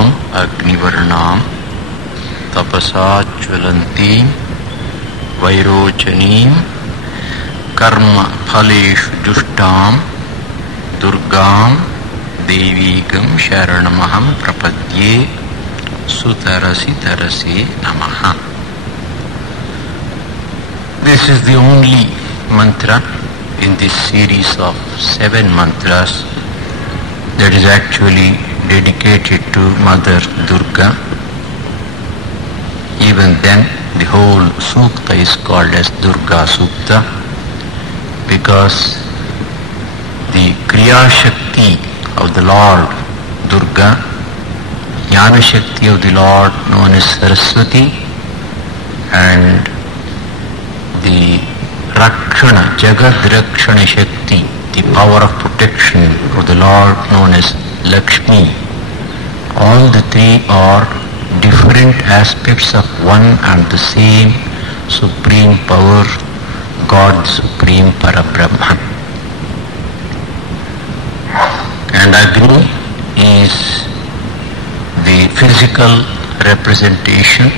Durgaam Agnivarnaam Tapasa Jvalantim Vairochanim Karma Phaleshu Jushtam Durgaam Devigam Sharanamaham Prapadye Sutarasi Tarasi Namaha. This is the only mantra in this series of 7 mantras that is actually dedicated to Mother Durga. Even then, the whole Sukta is called as Durga Sukta because the Kriya Shakti of the Lord Durga, Jnana Shakti of the Lord known as Saraswati, and the Rakshana, Jagad Rakshana Shakti, the power of protection of the Lord known as Lakshmi. All the three are different aspects of one and the same supreme power, God Supreme Parabrahman. And Agni is the physical representation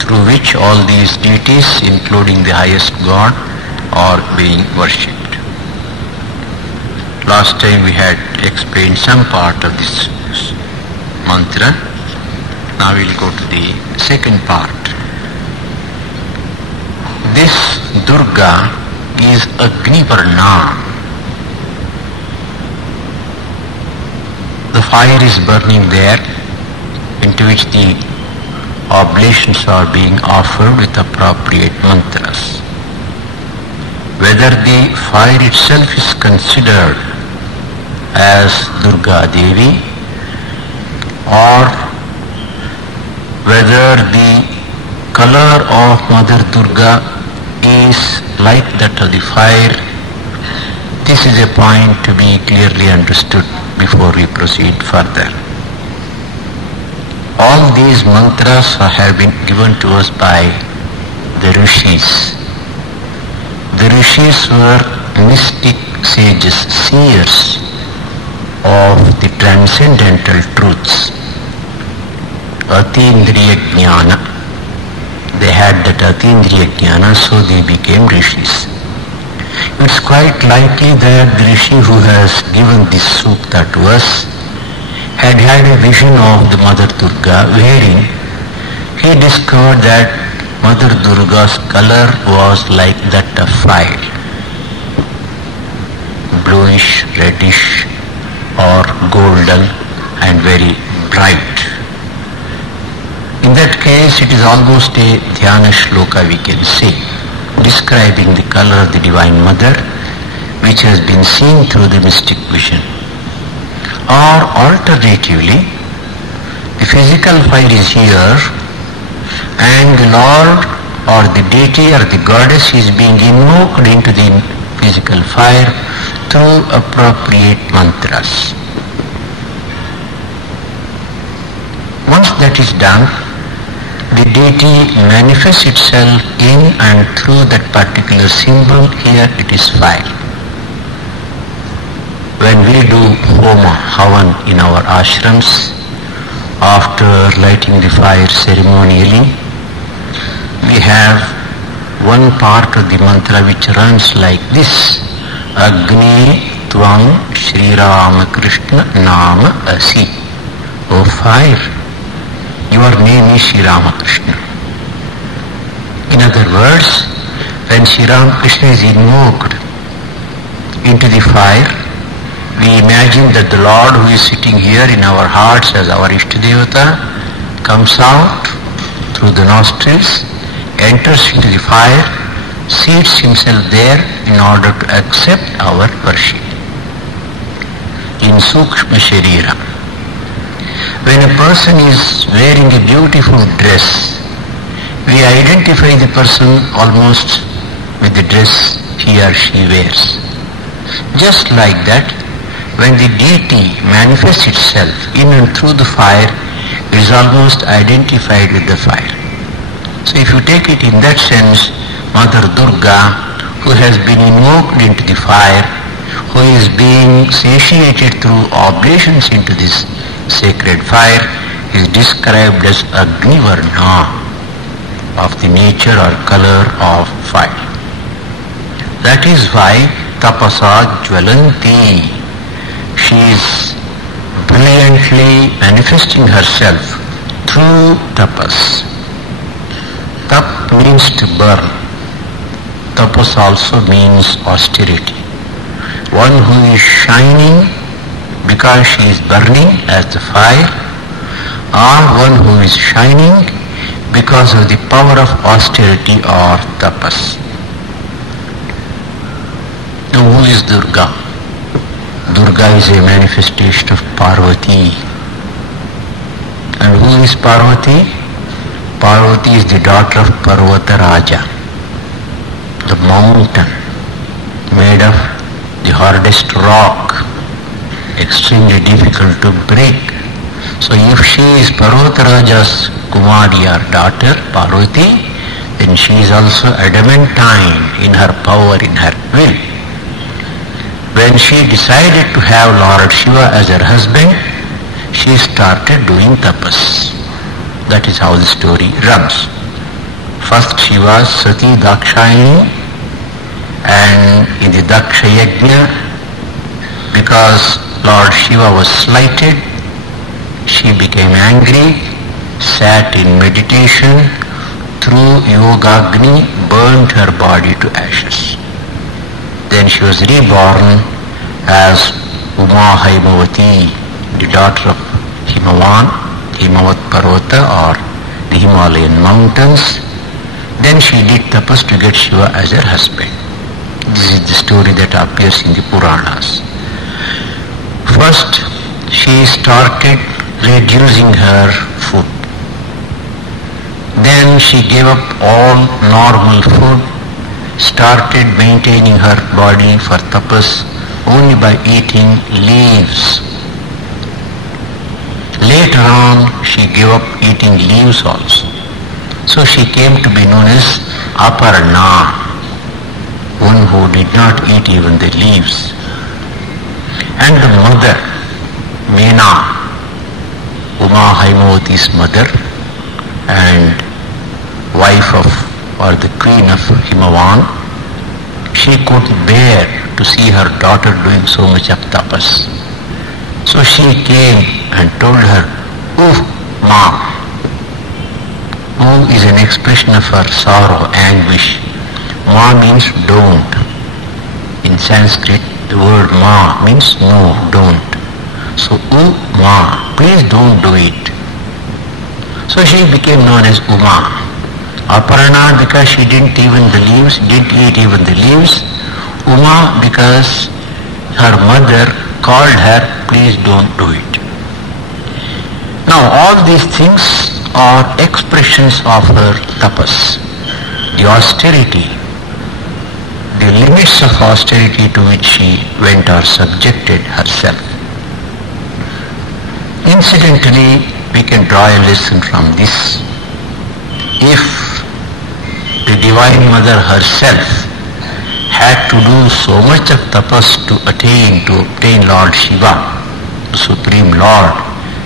through which all these deities, including the highest God, are being worshipped. Last time we had explained some part of this mantra. Now we will go to the second part. This Durga is Agnivarna. The fire is burning there, into which the oblations are being offered with appropriate mantras. Whether the fire itself is considered as Durga Devi or whether the color of Mother Durga is like that of the fire, this is a point to be clearly understood before we proceed further. All these mantras have been given to us by the Rishis. The Rishis were mystic sages, seers of the transcendental truths. Atindriya Jnana. They had that Atindriya Jnana, so they became Rishis. It's quite likely that the Rishi who has given this Sukta to us had a vision of the Mother Durga wherein he discovered that Mother Durga's color was like that of fire, bluish, reddish or golden and very bright. In that case it is almost a dhyana shloka, we can say, describing the color of the Divine Mother which has been seen through the mystic vision. Or alternatively, the physical fire is here and the Lord or the deity or the goddess is being invoked into the physical fire through appropriate mantras. Once that is done, the deity manifests itself in and through that particular symbol. Here it is fire. When we do homa, havan in our ashrams, after lighting the fire ceremonially, we have one part of the mantra which runs like this: Agni Tvam Shri Ramakrishna Nama Asi. O fire, your name is Shri Ramakrishna. In other words, when Shri Ramakrishna is invoked into the fire, we imagine that the Lord who is sitting here in our hearts as our Ishtadevata comes out through the nostrils, enters into the fire, seats himself there in order to accept our worship. In Sukshma Sharira, when a person is wearing a beautiful dress, we identify the person almost with the dress he or she wears. Just like that, when the deity manifests itself in and through the fire, it is almost identified with the fire. So if you take it in that sense, Mother Durga, who has been invoked into the fire, who is being satiated through oblations into this sacred fire, is described as Agnivarna, of the nature or color of fire. That is why tapasa jvalanti, she is brilliantly manifesting herself through tapas. Tap means to burn. Tapas also means austerity. One who is shining because she is burning as the fire, or one who is shining because of the power of austerity or tapas. Now who is Durga? Durga is a manifestation of Parvati. And who is Parvati? Parvati is the daughter of Parvata Raja, the mountain made of the hardest rock, extremely difficult to break. So if she is Parvata Raja's Kumari or daughter, Parvati, then she is also adamantine in her power, in her will. When she decided to have Lord Shiva as her husband, she started doing tapas. That is how the story runs. First she was Sati Dakshayani, and in the Daksha Yajna, because Lord Shiva was slighted, she became angry, sat in meditation, through Yogagni burnt her body to ashes. Then she was reborn as Uma Haimavati, the daughter of Himavan, Himavat Parvata, or the Himalayan mountains. Then she did tapas to get Shiva as her husband. This is the story that appears in the Puranas. First, she started reducing her food. Then she gave up all normal food, started maintaining her body for tapas only by eating leaves. Later on, she gave up eating leaves also. So she came to be known as Aparna, one who did not eat even the leaves. And the mother, Mena, Uma Haimavati's mother and wife of, or the queen of Himavan, she could bear to see her daughter doing so much of tapas. So she came and told her, Ma. Is an expression of her sorrow, anguish. Ma means don't. In Sanskrit, the word Ma means no, don't. So, Ma, please don't do it. So she became known as Uma. Aparna because she didn't eat even the leaves. Uma because her mother called her, please don't do it. Now all these things are expressions of her tapas, the austerity, the limits of austerity to which she went or subjected herself. Incidentally, we can draw a lesson from this. If the Divine Mother herself had to do so much of tapas to obtain Lord Shiva, the Supreme Lord,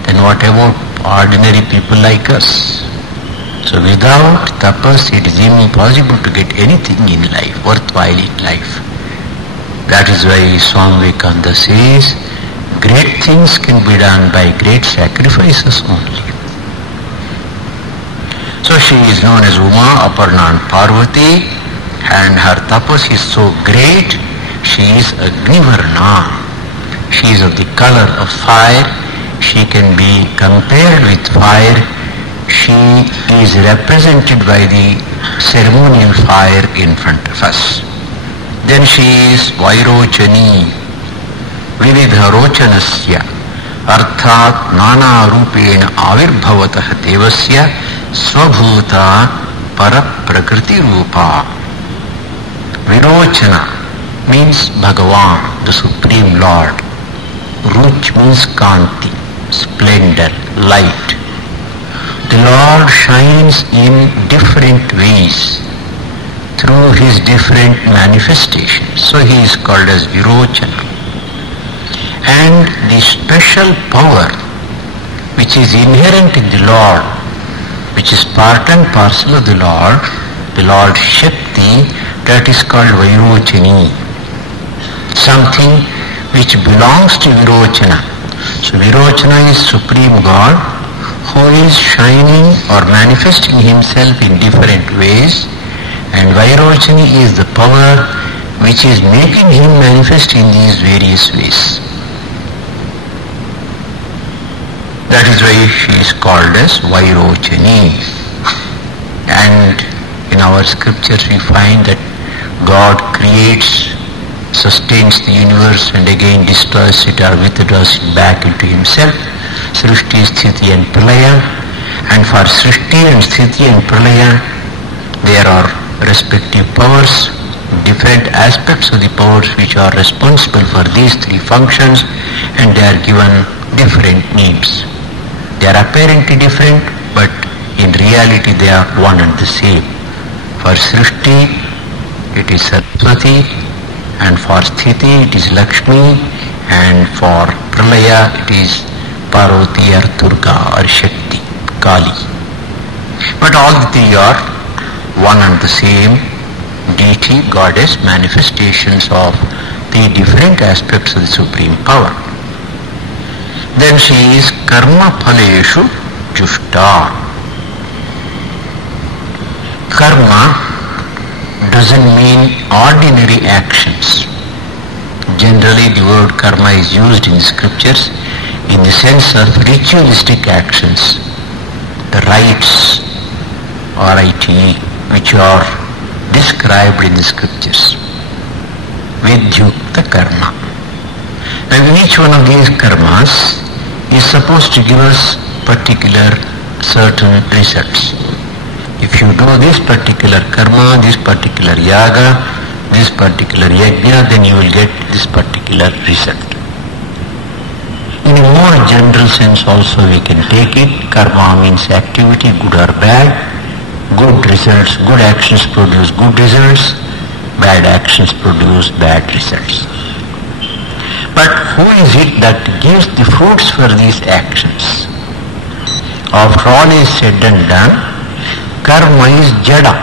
then what about ordinary people like us? So without tapas, it is impossible to get anything in life, worthwhile in life. That is why Swami Harshananda says, great things can be done by great sacrifices only. So she is known as Uma, Aparna and Parvati, and her tapas is so great, she is Agnivarna. She is of the color of fire. She can be compared with fire. She is represented by the ceremonial fire in front of us. Then she is Vairochani, Vividha Rochanasya, Arthat Nana Rupena Avirbhavatah Devasya Swabhuta Paraprakriti Rupa. Virochana means Bhagavan, the Supreme Lord. Ruch means Kanti, splendor, light. The Lord shines in different ways through his different manifestations. So he is called as Virochana. And the special power which is inherent in the Lord, which is part and parcel of the Lord Shakti, that is called Vairochani. Something which belongs to Virochana. So Virochana is Supreme God who is shining or manifesting himself in different ways, and Vairochani is the power which is making him manifest in these various ways. That is why she is called as Vairochani. And in our scriptures we find that God creates, sustains the universe and again destroys it or withdraws it back into himself. Srishti, Sthiti and Pralaya. And for Srishti and Sthiti and Pralaya there are respective powers, different aspects of the powers which are responsible for these three functions, and they are given different names. They are apparently different, but in reality they are one and the same. For Srishti it is Saraswati, and for Sthiti it is Lakshmi, and for Pralaya it is Parvati or Durga or Shakti, Kali. But all the three are one and the same deity, goddess, manifestations of the different aspects of the supreme power. Then she is Karma Phaleshu Jushta. Karma doesn't mean ordinary actions. Generally the word karma is used in the scriptures in the sense of ritualistic actions, the rites or rite which are described in the scriptures. Vidyukta karma. Now each one of these karmas is supposed to give us particular certain results. If you do this particular karma, this particular yaga, this particular yajna, then you will get this particular result. In a more general sense also we can take it. Karma means activity, good or bad. Good results, good actions produce good results. Bad actions produce bad results. But who is it that gives the fruits for these actions? After all is said and done, karma is jada.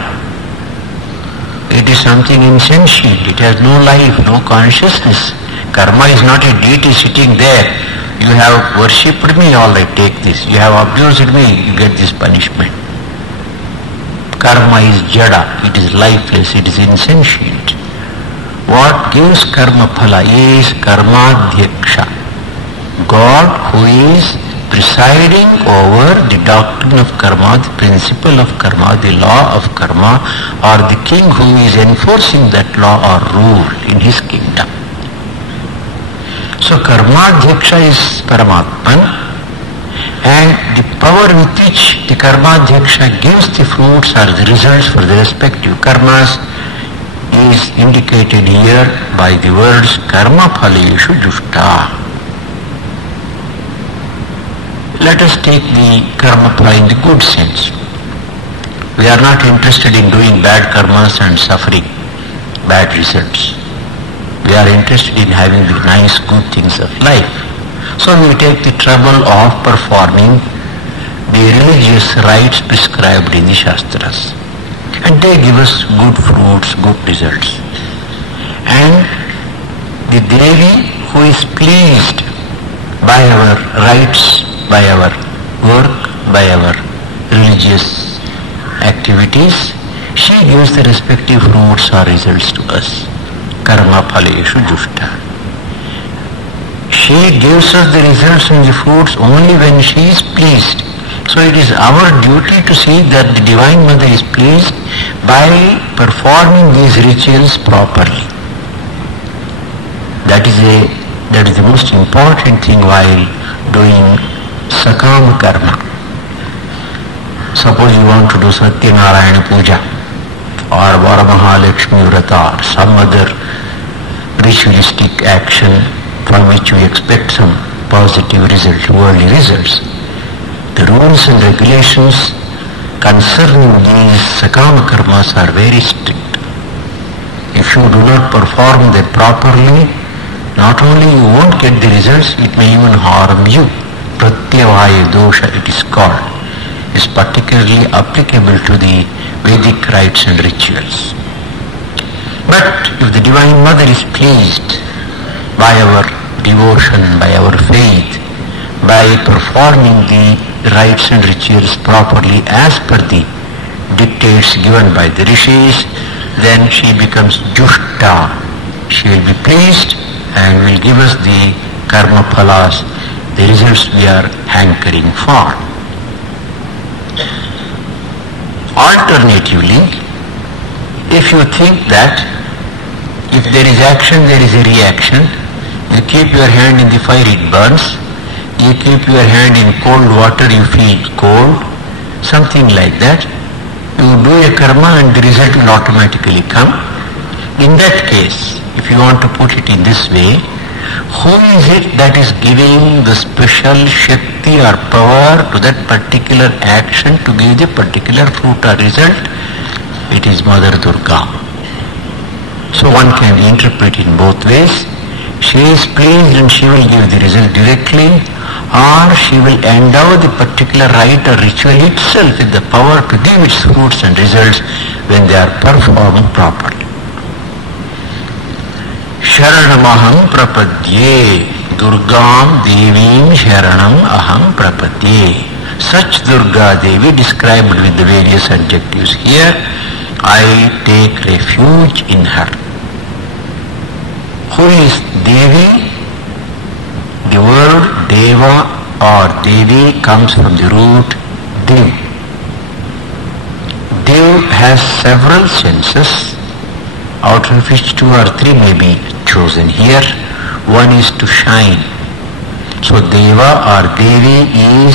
It is something insentient. It has no life, no consciousness. Karma is not a deity sitting there. You have worshipped me, all right, take this. You have abused me, you get this punishment. Karma is jada. It is lifeless. It is insentient. What gives karma phala is karmadhyaksha. God who is presiding over the doctrine of karma, the principle of karma, the law of karma, or the king who is enforcing that law or rule in his kingdom. So karmadhyaksha is Paramatman, and the power with which the karmadhyaksha gives the fruits or the results for the respective karmas is indicated here by the words karma phaleshu jushta. Let us take the karma phala in the good sense. We are not interested in doing bad karmas and suffering bad results. We are interested in having the nice good things of life. So we take the trouble of performing the religious rites prescribed in the Shastras. And they give us good fruits, good results. And the Devi who is pleased by our rites, by our work, by our religious activities, she gives the respective fruits or results to us. Karma phaleshu jushta. She gives us the results and the fruits only when she is pleased. So it is our duty to see that the Divine Mother is pleased by performing these rituals properly. That is the most important thing while doing sakama karma. Suppose you want to do Satyanarayana Puja or Varamahalakshmi Vrata or some other ritualistic action from which we expect some positive result, worldly results. The rules and regulations concerning these sakama karmas are very strict. If you do not perform them properly, not only you won't get the results, it may even harm you. Pratyavaya dosha it is called, is particularly applicable to the Vedic rites and rituals. But if the Divine Mother is pleased by our devotion, by our faith, by performing the rites and rituals properly as per the dictates given by the rishis, then she becomes jushta. She will be pleased and will give us the karma phalas, the results we are hankering for. Alternatively, if you think that if there is action, there is a reaction, you keep your hand in the fire, it burns. You keep your hand in cold water, you feel cold. Something like that. You do a karma and the result will automatically come. In that case, if you want to put it in this way, who is it that is giving the special shakti or power to that particular action to give the particular fruit or result? It is Mother Durga. So one can interpret in both ways. She is pleased and she will give the result directly, or she will endow the particular rite or ritual itself with the power to give its fruits and results when they are performed properly. Sharanam aham prapadye, Durgam Devim Sharanam aham prapadye. Such Durga Devi described with the various adjectives here, I take refuge in her. Who is Devi? The word Deva or Devi comes from the root Dev. Dev has several senses, out of which 2 or 3 may be chosen here. One is to shine. So Deva or Devi is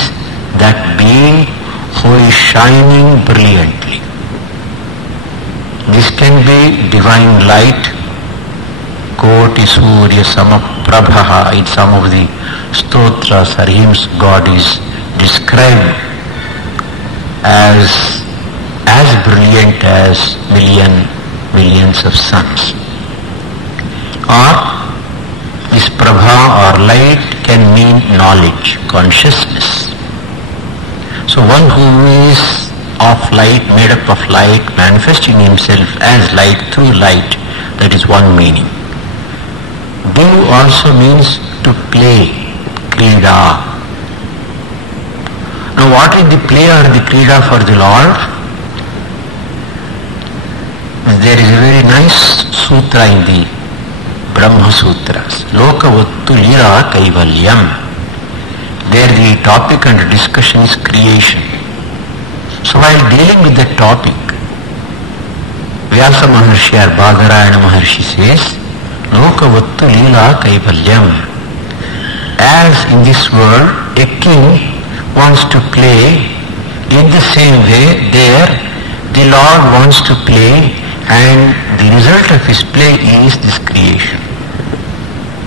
that being who is shining brilliantly. This can be divine light. Koti Surya Samaprabha, in some of the stotras or hymns, God is described as brilliant as millions of suns. Or this Prabha or light can mean knowledge, consciousness. So one who is of light, made up of light, manifesting himself as light through light, that is one meaning. Dev also means to play, krida. Now what is the play or the krida for the Lord? There is a very nice sutra in the Brahma Sutras, Lokavattu Lila Kaivalyam. There the topic and discussion is creation. So while dealing with that topic, Vyasa Maharshi or Badarayana Maharshi says, Lokavattu Lila Kaivalyam. As in this world, a king wants to play, in the same way there, the Lord wants to play, and the result of his play is this creation.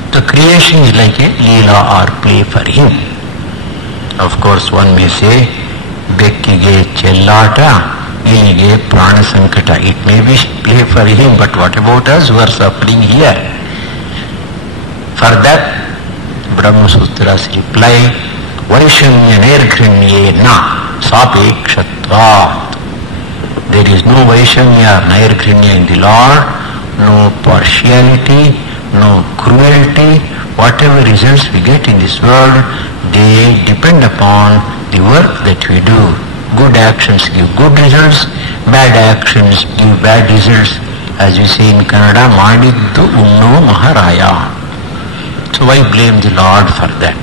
The creation is like a Leela or play for him. Of course, one may say, Bekkige Chellata, Ilige Prana Sankata. It may be play for him, but what about us who are suffering here? For that, Brahma Sutras reply, Vaishamya Nairghrinye na sapekshatvat. There is no Vaishamya or Nairghrinya in the Lord, no partiality, no cruelty. Whatever results we get in this world, they depend upon the work that we do. Good actions give good results, bad actions give bad results. As we say in Kannada, Madiddu Unno Maharaya. So why blame the Lord for that?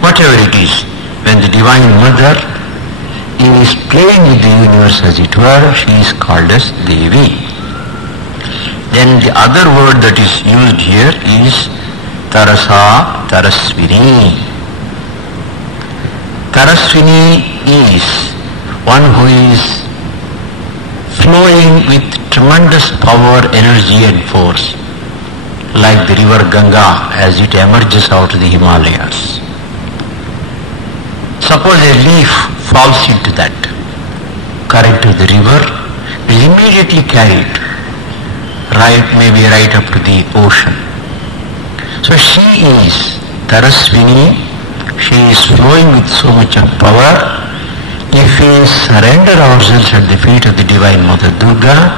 Whatever it is, when the Divine Mother is playing with the universe as it were, she is called as Devi. Then the other word that is used here is Tarasa Tarasvini. Tarasvini is one who is flowing with tremendous power, energy and force, like the river Ganga as it emerges out of the Himalayas. Suppose a leaf falls into that current of the river, is immediately carried maybe right up to the ocean. So she is Tarasvini She is flowing with so much of power. If we surrender ourselves at the feet of the Divine Mother Durga,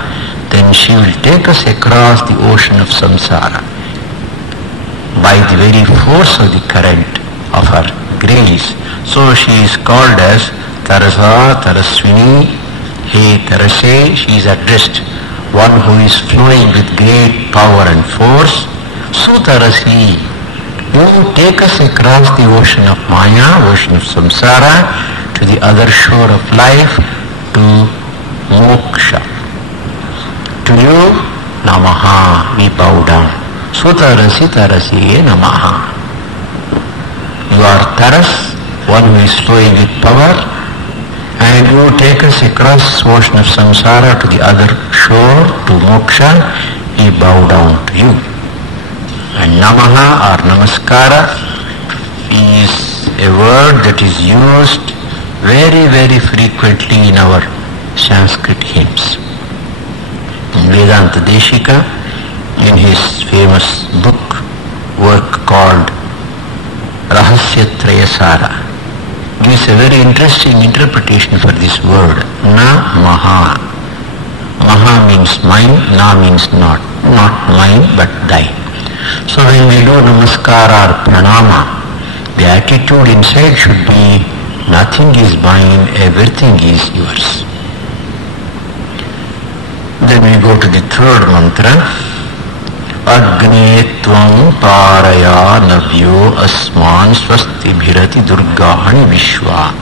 then she will take us across the ocean of samsara by the very force of the current of her grace. So she is called as Tarasa, Taraswini, He Tarase. She is addressed, one who is flowing with great power and force. Sutarasi, you take us across the ocean of Maya, ocean of samsara, to the other shore of life, to moksha. To you, Namaha, we bow down. Sutarasi Tarasi Namaha. You are Taras, one who is flowing with power, and you take us across the ocean of samsara to the other shore, to moksha. We bow down to you. And Namaha or Namaskara is a word that is used very, very frequently in our Sanskrit hymns. In Vedanta Deshika, in his famous work called Rahasya Trayasara, gives a very interesting interpretation for this word, Na-maha. Maha means mine, Na means not mine but thine. So when we do Namaskara or Pranama, the attitude inside should be, nothing is mine, everything is yours. Then we go to the third mantra. Agni tvam paraya navyo asman swasti bhirati durgahani vishwa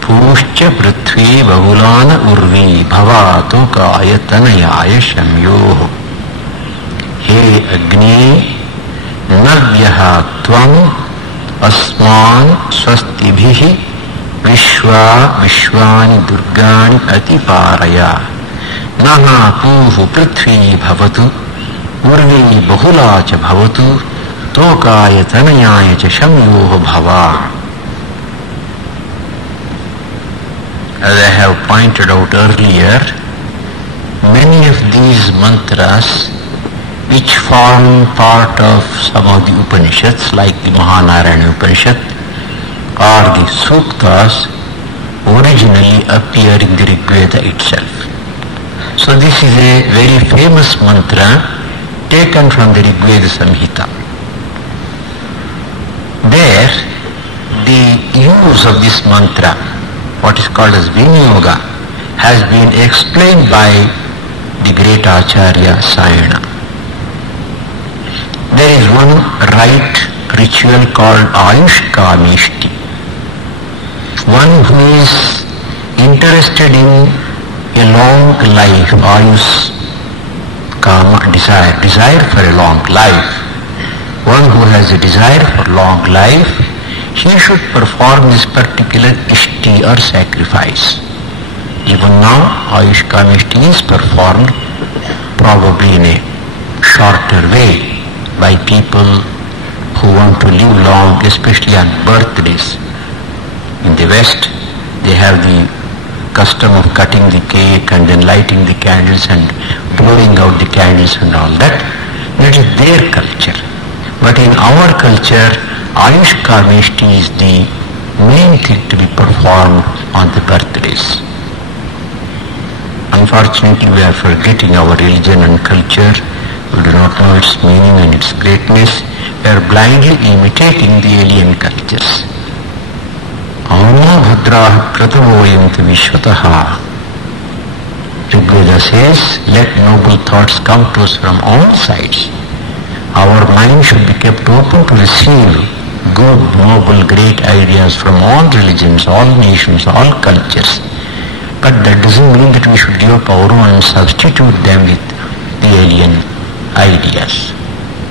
pushcha prithvi bahulana urvi bhavato kaya tanayaya shamyo. He Agni, navyaha tvam asman swasti bhihi vishwa vishwani durgani atiparaya naha puhu prithvi bhavatu urvi bahula cha bhavatu tokaya tanayaya cha shamyoho bhava. As I have pointed out earlier, many of these mantras which form part of some of the Upanishads like the Mahanarayana Upanishad or the Suktas originally appear in the Rigveda itself. So this is a very famous mantra taken from the Rigveda Samhita. There, the use of this mantra, what is called as Vinyoga, has been explained by the great Acharya Sayana. There is one rite ritual called Ayushkamishti. One who is interested in a long life, Ayus Kama, desire for a long life. One who has a desire for long life, he should perform this particular ishti or sacrifice. Even now, Ayushkamishti is performed probably in a shorter way by people who want to live long, especially on birthdays. In the West, they have the custom of cutting the cake and then lighting the candles and blowing out the candles and all that. That is their culture. But in our culture, Ayushkamishti is the main thing to be performed on the birthdays. Unfortunately, we are forgetting our religion and culture. We do not know its meaning and its greatness. We are blindly imitating the alien cultures. Ama bhadrah pratavoyanti vishwataha. Rigveda says, let noble thoughts come to us from all sides. Our mind should be kept open to receive good, noble, great ideas from all religions, all nations, all cultures. But that doesn't mean that we should give up our own and substitute them with the alien ideas.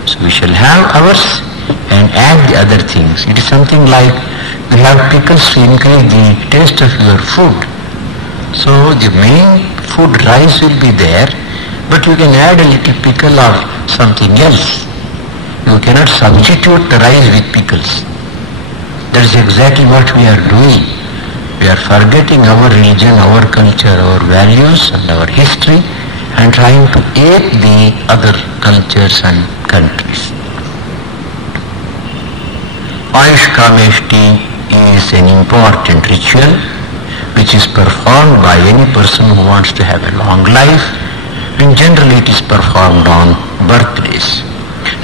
So we shall have ours and add the other things. It is something like we have pickles to increase the taste of your food. So the main food, rice, will be there, but you can add a little pickle or something else. You cannot substitute the rice with pickles. That is exactly what we are doing. We are forgetting our religion, our culture, our values and our history and trying to ape the other cultures and countries. Ayushkameshti is an important ritual which is performed by any person who wants to have a long life, and generally it is performed on birthdays.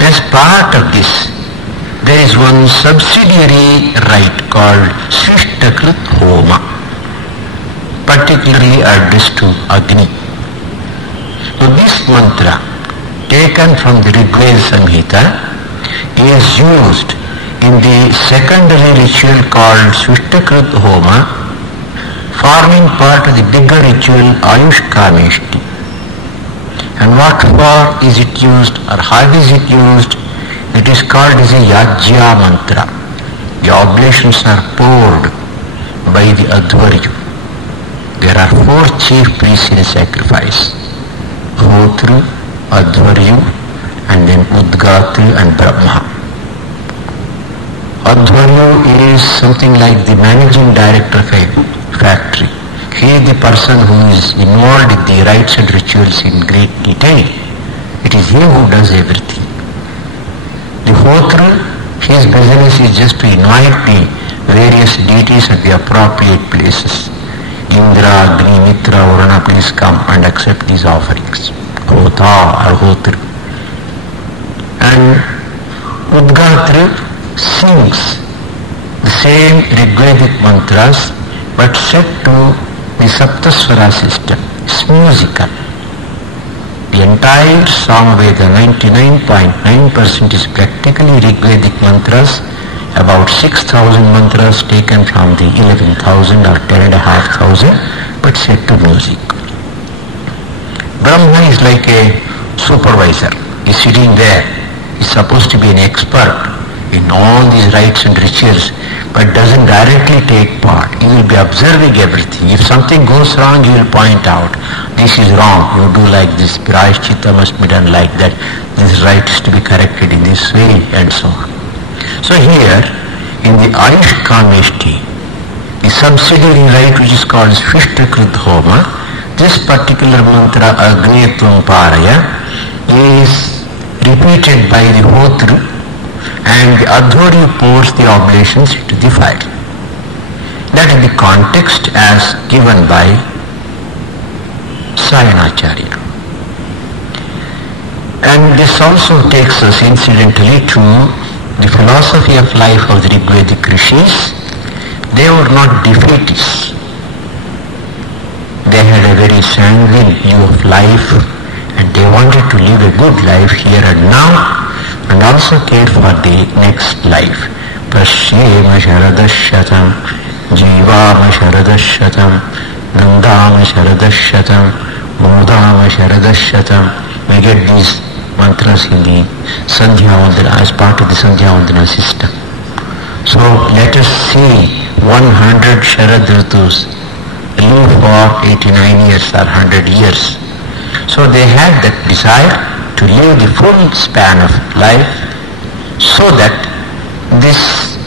As part of this, there is one subsidiary rite called Swishtakrit Homa, particularly addressed to Agni. So this mantra, taken from the Rigveda Samhita, is used in the secondary ritual called Swishtakrit Homa, forming part of the bigger ritual Ayushkameshti. And what for is it used, or how is it used? It is called as a Yajya mantra. The oblations are poured by the Adhvaryu. There are 4 chief priests in a sacrifice: Hotru, Adhvaryu, and then Udgatru and Brahma. Adhvaryu is something like the managing director of a factory. He is the person who is involved in the rites and rituals in great detail. It is he who does everything. The Hotru, his business is just to invite the various deities at the appropriate places. Indra, Agni, Mitra, Varuna, please come and accept these offerings. Hota or Hotru. And Udgatru sings the same Rigvedic mantras but set to the Saptaswara system. It's musical. The entire Samveda, 99.9% is practically Rigvedic mantras, about 6,000 mantras taken from the 11,000 or 10,500, but set to music. Brahma is like a supervisor. He's sitting there. He's supposed to be an expert in all these rites and rituals, but doesn't directly take part. He will be observing everything. If something goes wrong, he will point out, this is wrong, you do like this, Prayashchitta must be done like that, this rite is to be corrected in this way, and so on. So here, in the Ayushkameshti, the subsidiary rite which is called Svishtakrit Homa, this particular mantra, Agnetum Paraya, is repeated by the Hotru, and the Adhvaryu pours the oblations into the fire. That is the context as given by Sayanacharya. And this also takes us incidentally to the philosophy of life of the Rigvedic rishis. They were not defeatists. They had a very sanguine view of life, and they wanted to live a good life here and now, and also care for the next life. Pashyema sharadashatam, jivama sharadashatam, nandama sharadashatam, modama sharadashatam. We get these mantras in the Sandhya Vandana as part of the Sandhya Vandana system. So let us see 100 Sharad Ritus live for 89 years or 100 years. So they had that desire to live the full span of life so that this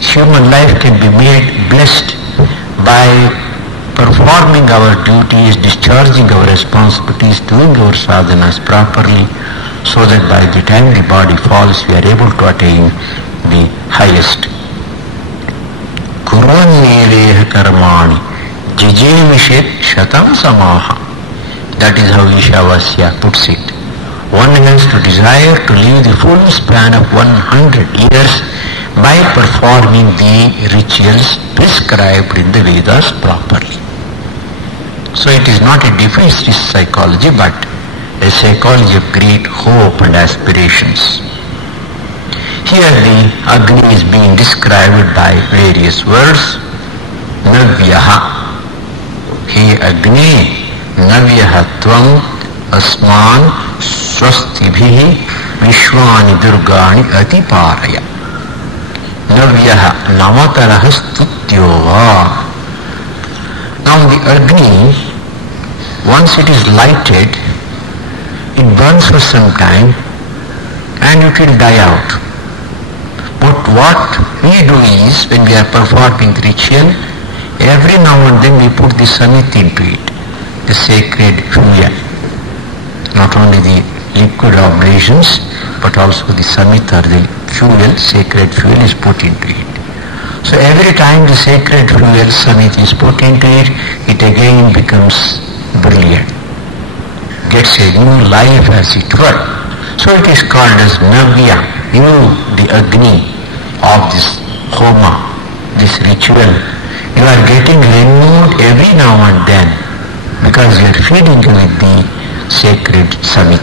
human life can be made blessed by performing our duties, discharging our responsibilities, doing our sadhanas properly, so that by the time the body falls we are able to attain the highest. Kurvanyeveha karmani jijemishet shatam samaha. That is how Ishavasya puts it. One has to desire to live the full span of 100 years by performing the rituals prescribed in the Vedas properly. So it is not a defeatist psychology, but a psychology of great hope and aspirations. Here the Agni is being described by various words. Navyaha. He Agni, Navyaha Tvam Asman Swastibhihi Vishwani Durgani Atiparaya. Navyaha Namataraha Stutyova. Now the Agni, once it is lighted, it burns for some time and it will die out. But what we do is, when we are performing the ritual, every now and then we put the samit into it, the sacred fuel. Not only the liquid oblations, but also the samit or the fuel, sacred fuel is put into it. So every time the sacred fuel samit is put into it, it again becomes brilliant, gets a new life as it were. So it is called as Navya. The Agni of this Homa, this ritual, you are getting renewed every now and then because you are feeding with the sacred samit.